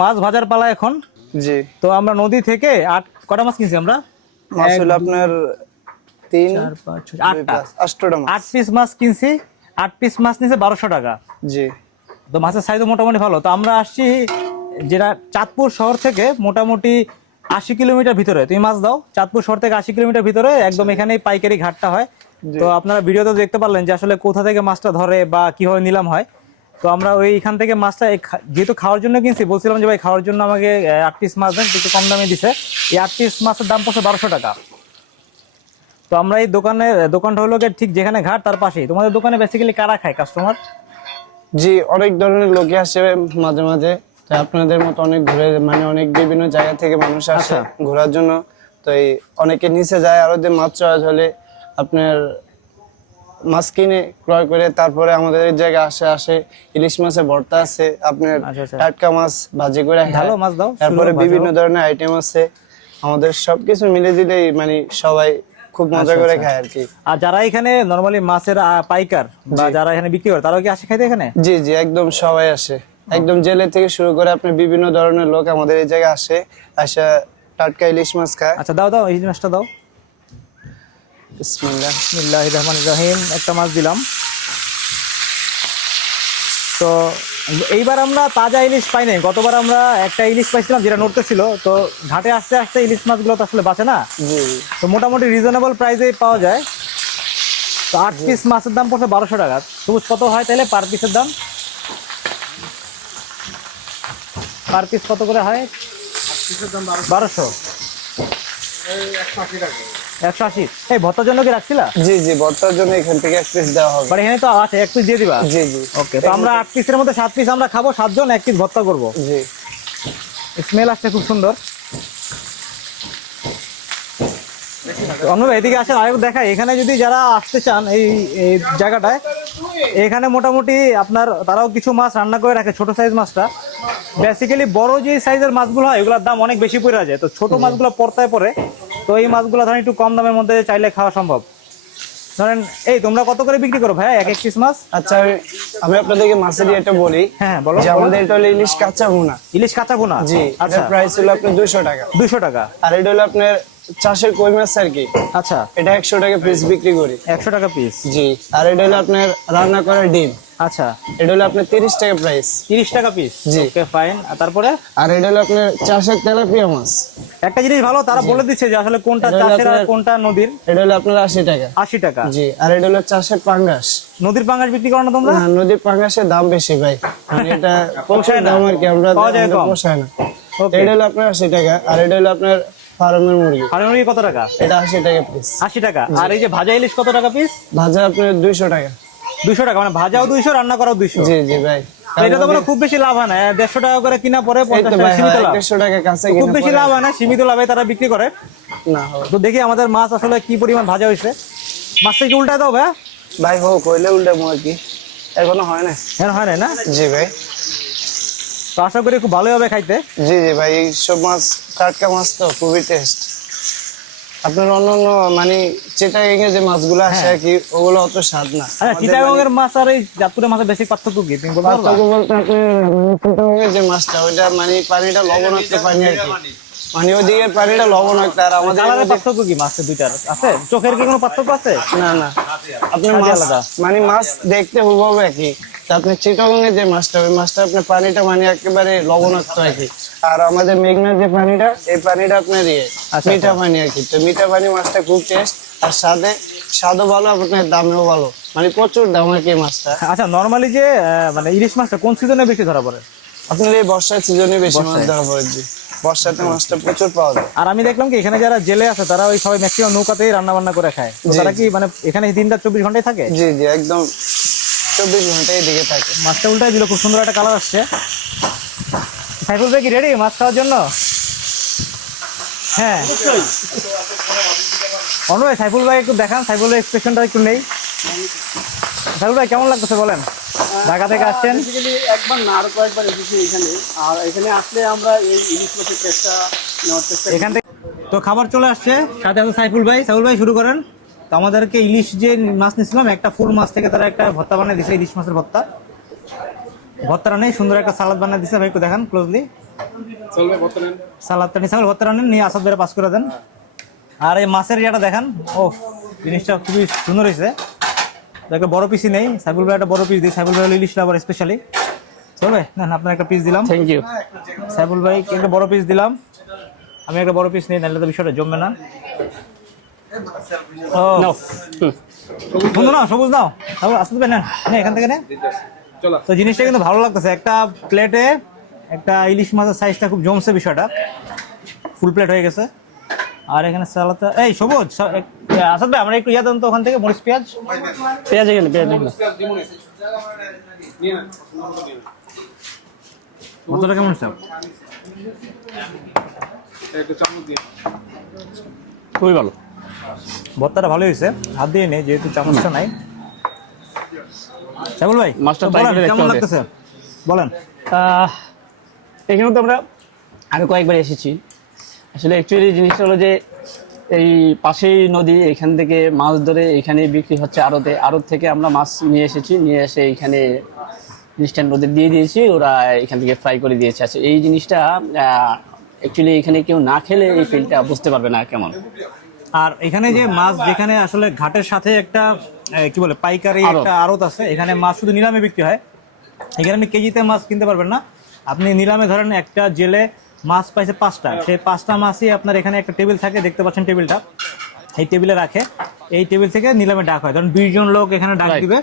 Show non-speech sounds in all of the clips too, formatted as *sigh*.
মাছ ভাজার পালা এখন। জি। তো আমরা নদী থেকে আট কটা মাছ কিনছি আমরা? মাছ হলো আপনার তিন আটটা। আটটা আট পিস মাছ কিনছি আট পিস মাছ নিছে বারোশো টাকা। জি। তো মাছের সাইজও মোটামুটি ভালো। তো আমরা আসছি যেটা চাঁদপুর শহর থেকে মোটামুটি আশি কিলোমিটার ভিতরে। তুমি মাছ দাও চাঁদপুর শহর থেকে আশি কিলোমিটার ভিতরে একদম এখানে পাইকারি ঘাটটা হয়। তো আপনারা ভিডিওতে দেখতে পারলেন যে আসলে কোথা থেকে মাছটা ধরে বা কীভাবে নিলাম হয়। তো আমরা ওই এখান থেকে মাছটা যেহেতু খাওয়ার জন্য কিনছি বলছিলাম যে ভাই খাওয়ার জন্য আমাকে আট পিস মাছ দেন একটু কম দামে দিছে। এই আট পিস মাছের দাম পড়ছে বারোশো টাকা। তো আমরা এই দোকানের দোকানটা হলো গিয়ে ঠিক যেখানে ঘাট তার পাশেই। তোমাদের দোকানে বেসিক্যালি কারা খায় কাস্টমার জি অনেক ধরনের লোকে আসে মাঝে মাঝে। আপনাদের মতো অনেক ঘুরে মানে অনেক বিভিন্ন জায়গা থেকে মানুষ আসে আচ্ছা। ঘোরার জন্য। তো এই অনেকে নিচে যায় আরও যে মাছ চয়েস হলে আপনার মাছ কিনে ক্রয় করে তারপরে আমাদের এই জায়গায় আসে আসে। ইলিশ মাছের ভর্তা আছে আপনার আচ্ছা, আচ্ছা। টাটকা মাছ ভাজি করে ভালো মাছ দাও, তারপরে বিভিন্ন ধরনের আইটেম আছে। আমাদের সবকিছু মিলে দিলেই মানে সবাই খুব মজা আচ্ছা, করে খায় আর কি আর যারা এখানে নরমালি মাছের পাইকার বা যারা এখানে বিক্রি করে তারাও কি আসে খাইতে এখানে? জি জি একদম সবাই আসে। একদম জেলে থেকে শুরু করে আপনি বিভিন্ন ধরনের লোক আমাদের এই জায়গায় আসে আসা টাটকা ইলিশ মাছ খায়। আচ্ছা দাও দাও ইলিশ মাছটা দাও। বিসমিল্লাহ বিসমিল্লাহ রহমান রহিম একটা মাছ দিলাম। তো এইবার আমরা তাজা ইলিশ পাই নাই। গতবার আমরা একটা ইলিশ পাইছিলাম যেটা নড়তে ছিল। তো ঘাটে আসতে আসতে ইলিশ মাছগুলো তো আসলে বাঁচে না। তো মোটামুটি রিজনেবল প্রাইসে পাওয়া যায়। তো আট পিস মাছের দাম পড়ছে বারোশো টাকা। সবুজ কত হয় তাহলে পার পিসের দাম? পার পিস কত করে হয়? বারোশো। একশো আশি এই ভর্তার জন্য কি রাখছিলা? জি জি ভর্তার জন্য এখান থেকে এক পিস দেওয়া হবে। বাট এখানে তো আছে এক পিস দিয়ে দিবা? জি জি। ওকে তো আমরা আট পিসের মধ্যে সাত পিস আমরা খাব সাতজন এক পিস ভর্তা করব। জি। স্মেল আসছে খুব সুন্দর। অন্য এদিকে আসেন আরেকটু দেখাই। এখানে যদি যারা আসতে চান এই এই জায়গাটায় এখানে মোটামুটি আপনার তারাও কিছু মাছ রান্না করে রাখে ছোট সাইজ মাছটা। বেসিক্যালি বড় যে সাইজের মাছগুলো হয় এগুলোর দাম অনেক বেশি পড়ে যায়। তো ছোট মাছগুলো পড়তায় পড়ে তো এই মাছগুলো ধরেন একটু কম দামের মধ্যে চাইলে খাওয়া সম্ভব। ধরেন এই তোমরা কত করে বিক্রি করো ভাই এক এক পিস মাছ? আচ্ছা আমি- আপনাদেরকে মাছের এটা বলি। হ্যাঁ বলো। যে আমাদের এটা হলো ইলিশ কাঁচা ভুনা। ইলিশ কাঁচা পোনা জি আচ্ছা। প্রাইস হলো আপনার দুশো টাকা। দুশো টাকা। আর এটা হলো আপনার চাষের কই মাছ আর কি। আচ্ছা। এটা একশো টাকা পিস বিক্রি করি। একশো টাকা পিস জি আর এটা হলো আপনার রান্না করা ডিম। আচ্ছা। এটা হলো আপনার তিরিশ টাকা প্রাইস তিরিশ টাকা পিস জি। ওকে ফাইন তারপরে? আর এটা হলো আপনার চাষের তেলাপিয়া মাছ। একটা জিনিস ভালো তারা বলে দিচ্ছে যে আসলে কোনটা চাষের আর কোনটা নদীর। এটা হলো আপনার আশি টাকা। আশি টাকা। জি আর এটা হলো চাষের পাঙ্গাস। নদীর পাঙ্গাস বিক্রি করো না তোমরা? না নদীর পাঙ্গাসের দাম বেশি ভাই। মানে *laughs* এটা পোষায় না। দাম আর কি আমরা। পোষায় না। এটা হলো আপনার আশি টাকা আর এটা হলো আপনার ফার্মের মুরগি। ফার্মের মুরগি কত টাকা? এটা আশি টাকা পিস আশি টাকা। আর এই যে ভাজা ইলিশ কত টাকা পিস ভাজা আপনার দুইশো টাকা। দুইশো টাকা মানে ভাজাও দুইশো রান্না করাও দুইশো। জি জি ভাই। এটা তো মানে খুব বেশি লাভ হয় না দেড়শো টাকা করে কিনা পরে দেড়শো টাকা কাছে খুব বেশি লাভ হয় না সীমিত লাভে তারা বিক্রি করে। না তো দেখি আমাদের মাছ আসলে কি পরিমাণ ভাজা হয়েছে। মাছটা কি উল্টায় দাও ভাই ভাই হোক কইলে উল্টে মুরগি এখনও হয় না। হ্যাঁ হয় না না? জি ভাই। তো আশা করি খুব ভালোই হবে খাইতে। জি জি ভাই এইসব মাছ টাটকা মাছ তো খুবই টেস্ট আপনার অন্যান্য অন্য মানে চিটাগাং যে মাছগুলো আসে হ্যাঁ। আর কি ওগুলো অত স্বাদ না আচ্ছা এর মাছ আর এই জাতপুরের মাছের বেশি পার্থক্য কি তুমি বলতে পারবা? পার্থক্য বলতে আপনি চিটাগাংয়ের যে মাছটা ওইটা মানে পানিটা লবণাক্ত পানি আর কি মানে ওদিকে পানিটা লবণাক্ত আর আমাদের কালারের পার্থক্য কি মাছের দুইটার? আছে? চোখের কি কোনো পার্থক্য আছে? না না। আপনি মাছ। মানে মাছ দেখতে হুবহু একই। আপনি যে মাছটা ওই মাছটা আপনার পানিটা মানে একেবারে লবণাক্ত আর কি আর আমাদের মেঘনার যে পানিটা এই পানিটা আপনার ইয়ে আচ্ছা, মিঠা পানি আর কি তো মিঠা পানি মাছটা খুব টেস্ট আর স্বাদে স্বাদও ভালো আপনার দামেও ভালো। মানে প্রচুর দাম আর কি মাছটা। আচ্ছা নরমালি যে মানে ইলিশ মাছটা কোন সিজনে বেশি ধরা পড়ে? আপনার এই বর্ষার সিজনে বেশি মাছ ধরা পড়ে। বর্ষাতে মাছটা প্রচুর পাওয়া যায়। আর আমি দেখলাম কি এখানে যারা জেলে আছে তারা ওই সবাই ম্যাক্সিমাম নৌকাতেই রান্না বান্না করে খায়। তো তারা কি মানে এখানে দিনটা চব্বিশ ঘন্টায় থাকে? জি জি একদম চব্বিশ ঘণ্টা এদিকে থাকে। মাছটা উল্টাই দিল খুব সুন্দর একটা কালার আসছে। সাইফুল ভাই কি রেডি মাছ খাওয়ার জন্য? হ্যাঁ। অনু সাইফুল ভাই একটু দেখান সাইফুল ভাই এক্সপ্রেশনটা একটু নেই। সাইফুল ভাই কেমন লাগতেছে বলেন? ঢাকা থেকে আসছেন? বেসিক্যালি একবার না আরও কয়েকবার এসেছি এখানে। আর এখানে আসলে আমরা এই ইলিশ মাছের চেষ্টা নেওয়ার চেষ্টা এখান থেকে তো খাবার চলে আসছে। সাথে আছে সাইফুল ভাই। সাইফুল ভাই শুরু করেন। তো আমাদেরকে ইলিশ যে মাছ নিয়েছিলাম একটা ফুল মাছ থেকে তারা একটা ভর্তা বানিয়ে দিছে ইলিশ মাছের ভর্তা। ভর্তাটা নেই সুন্দর একটা সালাদ বানিয়ে দিছে ভাই একটু দেখান ক্লোজলি চলবে ভর্তা নেন। সালাদটা নিয়ে ভর্তা রান্নেন নিয়ে আসাদ বেড়ে পাস করে দেন। আর এই মাছের ইয়েটা দেখেন। ও জিনিসটা খুবই সুন্দর হয়েছে। একটা বড় পিসই নেই। সাইবুল ভাই একটা বড় পিস দিই। সাইবুল ভাই ইলিশ আবার স্পেশালি চলবে? না আপনার একটা পিস দিলাম। থ্যাংক ইউ সাইবুল ভাই একটা বড় পিস দিলাম। আমি একটা বড় পিস নিই নাহলে তো বিষয়টা জমবে না। ও। বন্ধু নাও সবুজ নাও। তারপর আসতে দেবেন না? এখান থেকে নে। তো জিনিসটা কিন্তু ভালো লাগতেছে। একটা প্লেটে একটা ইলিশ মাছের সাইজটা খুব জমছে বিষয়টা। ফুল প্লেট হয়ে গেছে। আর এখানে সালাদটা এই সবুজ! আসাদ ভাই আমরা একটু ইয়া দেন তো ওখান থেকে মরিচ পেঁয়াজ। পেঁয়াজ এখানে পেঁয়াজ কতটা কেমন স্যার খুবই ভালো। ভর্তাটা ভালো হয়েছে। হাত দিয়ে নেই যেহেতু চামচটা নাই। শ্যামল ভাই বলেন, কেমন লাগতেছে? বলেন। আহ, এখানে তো আমরা আগে কয়েকবার এসেছি। আসলে অ্যাকচুয়ালি জিনিসটা হলো যে এই পাশেই নদী এখান থেকে মাছ ধরে এখানে বিক্রি হচ্ছে আড়তে। আড়ত থেকে আমরা মাছ নিয়ে এসেছি নিয়ে এসে এখানে জিনিসটা নদীর দিয়ে দিয়েছি ওরা এখান থেকে ফ্রাই করে দিয়েছে। আচ্ছা এই জিনিসটা অ্যাকচুয়ালি এখানে কেউ না খেলে এই ফিলটা বুঝতে পারবে না কেমন। আর এখানে যে মাছ যেখানে আসলে ঘাটের সাথে একটা কি বলে পাইকারি একটা আড়ত আছে এখানে মাছ শুধু নিলামে বিক্রি হয়। এখানে আপনি কেজিতে মাছ কিনতে পারবেন না। আপনি নিলামে ধরেন একটা জেলে মাছ পাইছে পাঁচটা। সেই পাঁচটা মাছই আপনার এখানে একটা টেবিল থাকে দেখতে পাচ্ছেন টেবিলটা। এই টেবিলে রাখে। এই টেবিল থেকে নিলামে ডাক হয়। ধরুন বিশ জন লোক এখানে ডাক দিবে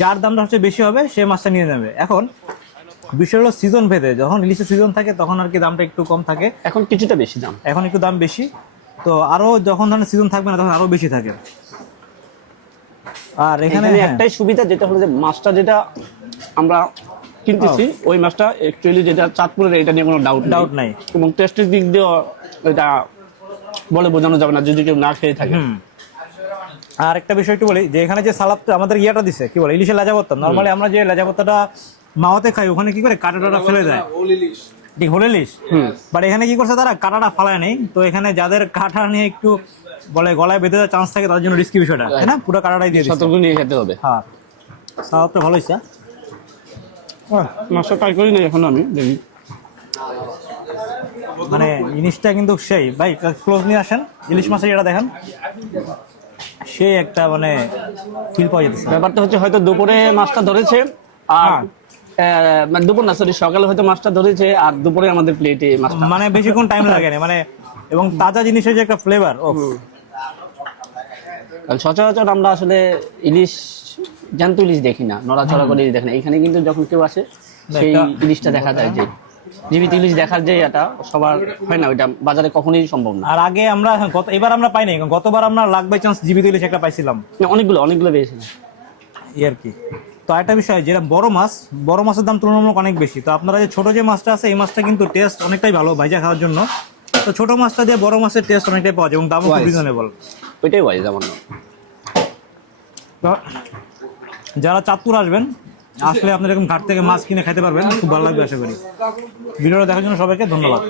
যার দামটা হচ্ছে বেশি হবে সে মাছটা নিয়ে নেবে। এখন বিষয় হলো সিজন ভেদে যখন ইলিশের সিজন থাকে তখন আর কি দামটা একটু কম থাকে। এখন কিছুটা বেশি দাম। এখন একটু দাম বেশি। তো আরও যখন ধরেন সিজন থাকবে না তখন আরও বেশি থাকে। আর এখানে এখানে হ্যাঁ, একটাই সুবিধা যেটা হলো যে মাছটা যেটা আমরা কিনতেছি ওই মাছটা অ্যাকচুয়ালি যেটা চাঁদপুরের এটা নিয়ে কোনো ডাউট Doubt নাই। এবং টেস্টের দিক দিয়েও এটা বলে বোঝানো যাবে না যদি কেউ না খেয়ে থাকে। আর একটা বিষয় একটু বলি যে এখানে যে সালাদটা আমাদের ইয়েটা দিছে কি বলে ইলিশের লাজাবত্তা নর্মালি আমরা যে লাজাবত্তাটা মাওয়াতে খাই ওখানে কি করে কাটাটা ফেলে দেয়? ঠিক হলে ইলিশ। হুম। বাট এখানে কি করছে তারা? কাটাটা ফালায় নেই। তো এখানে যাদের কাটা নিয়ে একটু বলে গলায় বেঁধে যাওয়ার চান্স থাকে তার জন্য রিস্কি বিষয়টা তাই না? পুরো কাটাটাই দিয়ে সতর্ক নিয়ে খেতে হবে। হ্যাঁ। সালাদটা ভালো হয়েছে। মাছটা ট্রাই করি না এখন আমি দেখি। মানে জিনিসটা কিন্তু সেই। ভাই ক্লোজ নিয়ে আসেন। ইলিশ মাছের এটা দেখেন। সেই একটা মানে ফিল পাওয়া যেতেছে। ব্যাপারটা হচ্ছে হয়তো দুপুরে মাছটা ধরেছে আর আহ, মানে দুপুর না সরি সকালে হয়তো মাছটা ধরেছে আর দুপুরে আমাদের প্লেটে মাছটা। মানে বেশিক্ষণ টাইম লাগে না মানে এবং তাজা জিনিসের যে একটা ফ্লেভার ও সচরাচর আমরা আসলে ইলিশ জ্যান্ত ইলিশ দেখি না নড়াচড়া করে ইলিশ দেখি না। এখানে কিন্তু যখন কেউ আসে সেই ইলিশটা দেখা যায় যে জীবিত ইলিশ দেখার যে এটা সবার হয় না ওইটা বাজারে কখনোই সম্ভব না। আর আগে আমরা গত এবার আমরা পাইনি গতবার আমরা লাখ বাই চান্স জীবিত ইলিশ একটা পাইছিলাম। অনেকগুলো অনেকগুলো পেয়েছি এই আর কি। তো একটা বিষয় যেটা বড় মাছ বড় মাছের দাম তুলনামূলক অনেক বেশি। তো আপনারা যে ছোট যে মাছটা আছে এই মাছটা কিন্তু টেস্ট অনেকটাই ভালো ভাইজা খাওয়ার জন্য। তো ছোট মাছটা দিয়ে বড় মাছের টেস্ট অনেকটাই পাওয়া যায় এবং দামও খুব. রিজনেবল ওইটাই হয়। যেমন যারা চাঁদপুর আসবেন, আসলে আপনার এরকম ঘাট থেকে মাছ কিনে খেতে পারবেন, খুব ভালো লাগবে আশা করি। ভিডিওটা দেখার জন্য সবাইকে ধন্যবাদ।